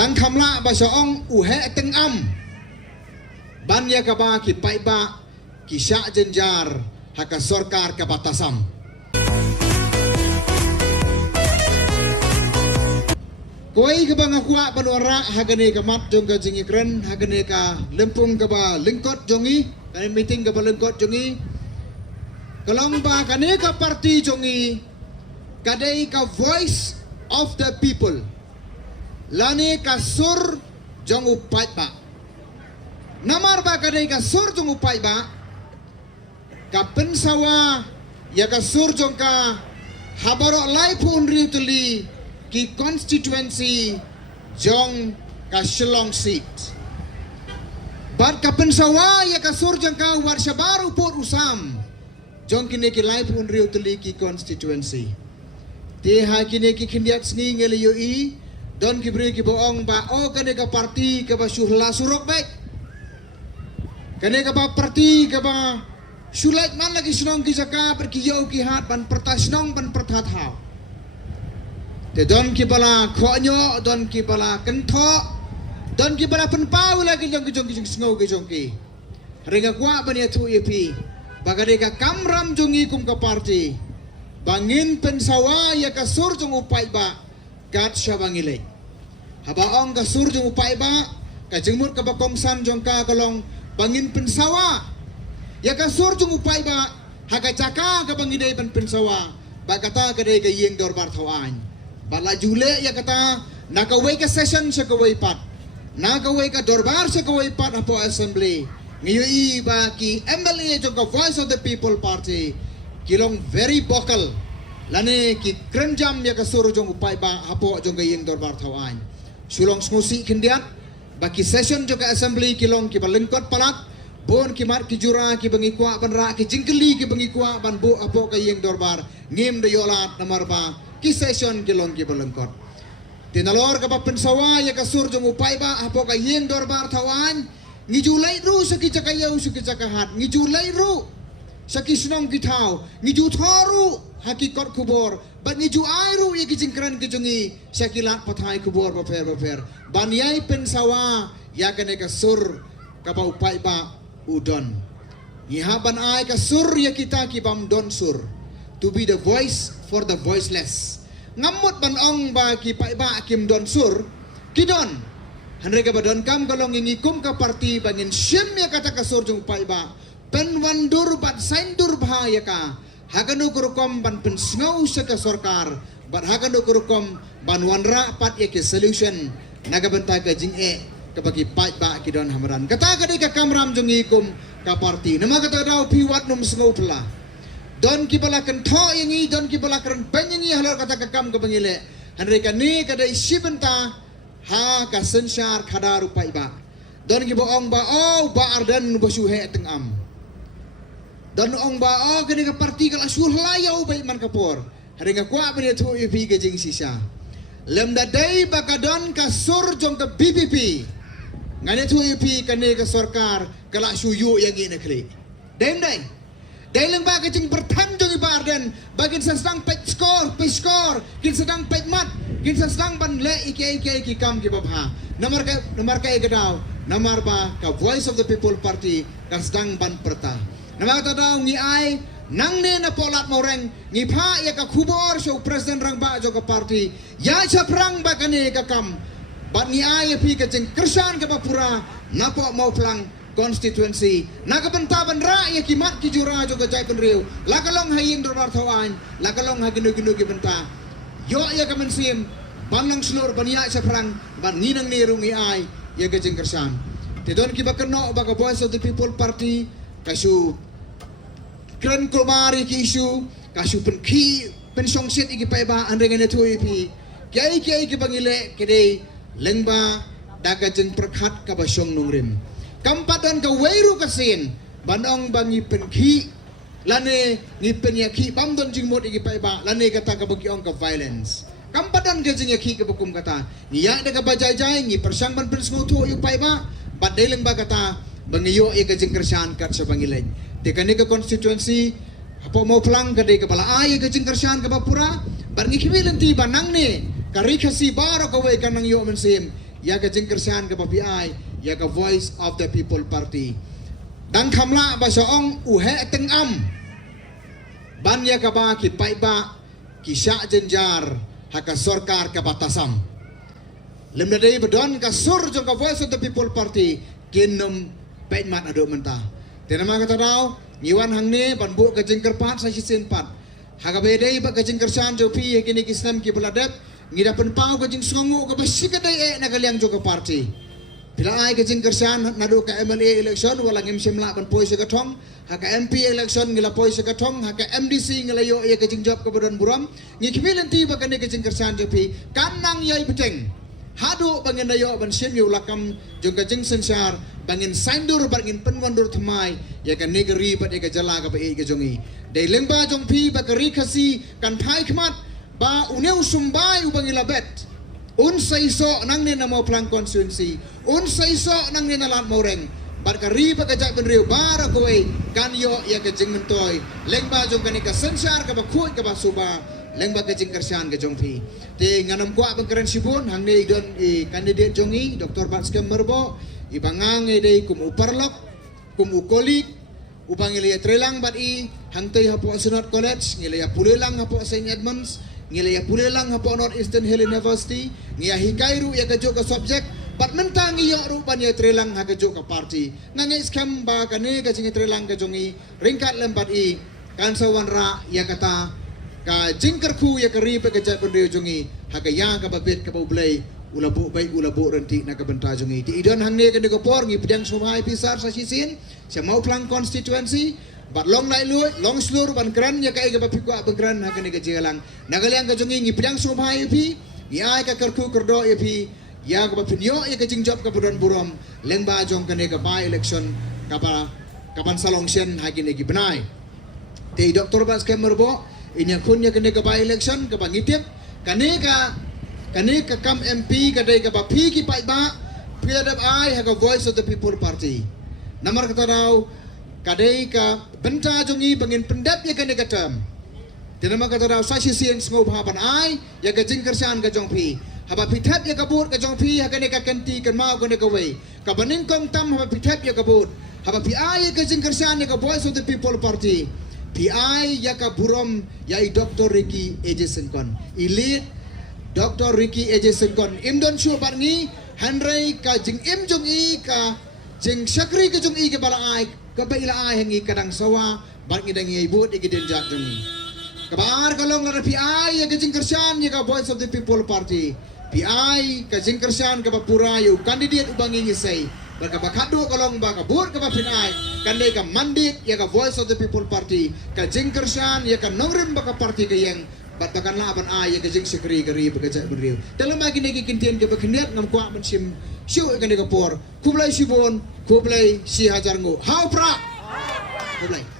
dan kamla ba saong uhe teng am ban ya ka ba ki pai ba ki sya jenjar haka sorkar ka batasam koi ka ba ngakwa banwara hagane ka mat jong ka jingi kren hagane ka lempung ka ba lingkot jongi kane meeting ka ba lingkot jongi kalong ba kane ka parti jongi kadai ka voice of the people lani ka sur jong upai ba namar ba kadai ka sur jong upai ba ka pensawa ya ka sur jong ka habaro lai pun riutli ki constituency jong ka Shillong seat bat ka pensawa ya ka sur jong ka war shabaru put usam jong kini ki lai pun riutli ki constituency te ha kini ki kindiat sni ngeli yo i don ki beri ki boong ba o kane ka parti ka ba syuhla surok baik kane ka ba parti ka ba syulait man lagi senong ki jaka perki yo ki hat ban pertasnong ban pertat hau te don ki bala khonyo don ki bala kentho don ki bala penpau lagi jong ki sngo ki jong ki ringa kwa ban ya tu ep bagade ka kamram jongi kum ka parti bangin pensawa ya ka sur jong upai ba kat syabangile habaong ka sur jong upai ba ka jengmut ka bakongsan jong ka kalong bangin pensawa ya ka sur jong upai ba haga caka ka bangidai ban pensawa ba kata ka dei ka yeng dor bar thawan bala jule ya kata nakawai ka session sa kawai pat nakawai ka dorbar sa kawai pat apo assembly ngayon ba ki MLA jong ka voice of the people party kilong very vocal lani ki krenjam ya ka sur jong upai ba apo jong ka yeng dor bar thawan sulong smusi kendiat baki session jong ka assembly kilong ki balengkot palat bon ki mat ki jura ki bangikwa ban ra ki jingkeli ki bangikwa ban bo apo ka yeng dorbar ngim de yolat namar ba ki session kilong ki balengkot tinalor ka pa pensawa ya ka sur jong upai ba apo ka yeng dorbar thawan ngijulai ru sa ki cakayaw sa ki cakahat ngijulai ru sa ki snong ki thau ngiju thoru hakikot kubor ban ngiju airu ya ki jingkran ki jongi sa kilat pathai kubor ba fer ban yai pensawa ya ka ne ka sur ka pa upai ba udon ngihaban ai ka sur ya kita ki bam don sur to be the voice for the voiceless ngamut ban ong ba ki pai ba kim don sur kidon hanre ka badon kam kalong ngikum ka parti bangin syem ya kata ka sur jong pai ba pen wandur bat saindur bahaya ka haganu kurukom ban pen snau sa ka sorkar bat haganu kurukom ban wanra pat ya ki solution nagabanta ka jing kabagi pai ba kidon hamaran kata ka ka kamram jong ikum ka parti nama kata daw piwat num snau pula don ki bala kan tho yangi don ki bala kan penyangi halor kata ka kam ka bangile hanre ka ni kada isibenta ha ka sensyar khadaru pai ba don ki boong ba oh ba ardan basuhe teng am don ong ba oh kini ka parti kala sul layau bai man kapor hari nga kwa bani tu ipi ka jing sisa lem da dai bakadon ka sur jong ka BBP ngane tu ipi kane ka sarkar kala suyu yang ina kli dai Dalam ba kacing bertam jong ibarden bagin sedang pet skor kin sedang pet mat kin sedang ban le ike ki kam ki babha namar ka egadaw namar ba ka voice of the people party kan sedang ban perta namar ta daw ngi ai nang ne na polat moreng ngi pha ya ka khubor so president rang ba jo ka party ya chaprang ba kane ka kam ban ngi ai pi kacing kersan ka bapura napo mau plang constituency nagabentaban ra ya kimat ki jura jo gajai penriu lakalong haying dorbar thawan lakalong haginu ki benta yo ya kamansim banlang slur bania sa perang ban ninang ni rungi ai ya gajeng kersan te don ki bakeno baka voice of the people party kasu kren kulmari ki isu kasu pen songsit iki pai ba andrengan tu ipi kiai ki bangile kede lengba dagajeng perkhat ka basyong nungrim kampadan ka weiru kasin banong bangi penki lane ni penyaki bamdon jingmot igi pai ba lane kata ka bagiong ka violence kampadan ka jingaki ka bukum kata niya da ka bajajay ngi persang ban pensngo tu yu pai ba badeleng ba kata bangiyo i ka jingkersan kat sa bangilay te kani ka constituency apo mo plang ka de ka bala ay ka jingkersan ka bapura barngi kibilan ti banang ne karikasi baro ka we kanang yo mensim ya ka jingkersian ka PI ya ka Voice of the People Party dan kamla ba soong uhe teng am ban ya ka ba ki pai ba ki sya jenjar haka sorkar ka batasam lemna dei bedon ka sur jong ka Voice of the People Party kinum pai mat ado mentah tenama kata daw nyiwan hang ne ban bu ka jingker pat sa sin pat haga bedei ba ka jingkersian jo pi kini kisnam ki beladat ngira penpau ka jing songo ka basikadai na kaliang jo ka party bila ai ka jingkersian nadu ka MLA election walang imsimla ban poi sa katong haka MP election ngila poi sa katong haka MDC ngila yo ya ka jingjop ka badon buram ngi kimilanti ba ka jingkersian jo pi kanang yai beteng hadu bangin nayo ban sim yu lakam jong ka jing sensar bangin saindur bangin penwandur thamai ya ka negeri ba ka jala ka ba ka jongi dei lengba jong pi ba ka rikasi kan thai khmat ba uneu sumbai ubang ilabet unsai so nang ne namo plang constituency unsai so nang ne nalat moreng bar ka ri ba ka jak ben riu bara kowe kan yo ya ka jing mentoy lengba jong kan ka sensar ka ba khoi ka ba suba lengba ka jingkersian ka jong pi te nganam kwa bang keren sibun hang ne don kandidat jongi Dr. Batskem Merbo ibangang dei kum uparlok kum ukolik upang ilaya trelang bat hang tei hapo Sunat College ngilaya pulelang hapo St. Edmunds ngilaya pulelang hapo North Eastern Hill University ngia hikairu ya ka joka subject pat mentang iyo rupan ya trelang ha ka joka party ngangai skam ba kane ka jingi trelang ka jongi ringkat lembat kan sawanra ya kata ka jingkerku ya ka ripe ka jat bendeu jongi ha ka ya ka babet ka baulai ulabu bai ulabu renti na ka benta jongi ti idon hang ne ka de ko por ngi pedang somai pisar sa sisin sa mau plang constituency bat long lai lui long slur ban kran ya kai ga bapikwa bangkran ha ka ne ka jelang nagaliang ka jongi ngi pedang somai pi ya ka karku kerdo ya pi ya ka bapinyo ya ka jingjop ka budon burom lengba jong ka ne ka by election ka pa kapan salong sen ha ki ne ki benai te Dr. Batskem Merbo ini akunya kene ka by election ka bangitip kane ka kam MP ka dai ka ba pi ki pai ba PWI ha ka Voice of the People Party namar kata daw ka dai ka benta jongi bangin pendap ya kane ka term tinama kata daw sa sisien ngop hapan ai ya ka jingkersian ka jong pi haba pitap ya ka but ka jong pi ha kane ka kanti kan mau kane ka wei ka baning kong tam haba pitap ya ka but haba pi ai ka jingkersian ya ka Voice of the People Party PI ya ka burom ya Dr. Ricky Ejesenkon elite Dr. Ricky Ejesenkon imdon shu barngi Henry ka jing im jong ka jing sakri ka jong ka bala ai ka ba ila ai hangi kadang sawa barngi dang i bud den jat jong kabar kalong na PI ya ka jingkersian ya ka Voice of the People Party PI ka jingkersian ka bapura yu kandidat ubangi ngisai Baka bakado kalong baka bur ka pinai kandai ka mandit ya ka Voice of the People Party ka jingkersian ya ka nongrim baka party ka yang bat bakan laban ya ka jing sekri kari baka jat beriu dalam lagi negi kintian ka bakiniat ngam kwa mensim siu ka nega por kublai sibon kublai si hajar ngo how pra kublai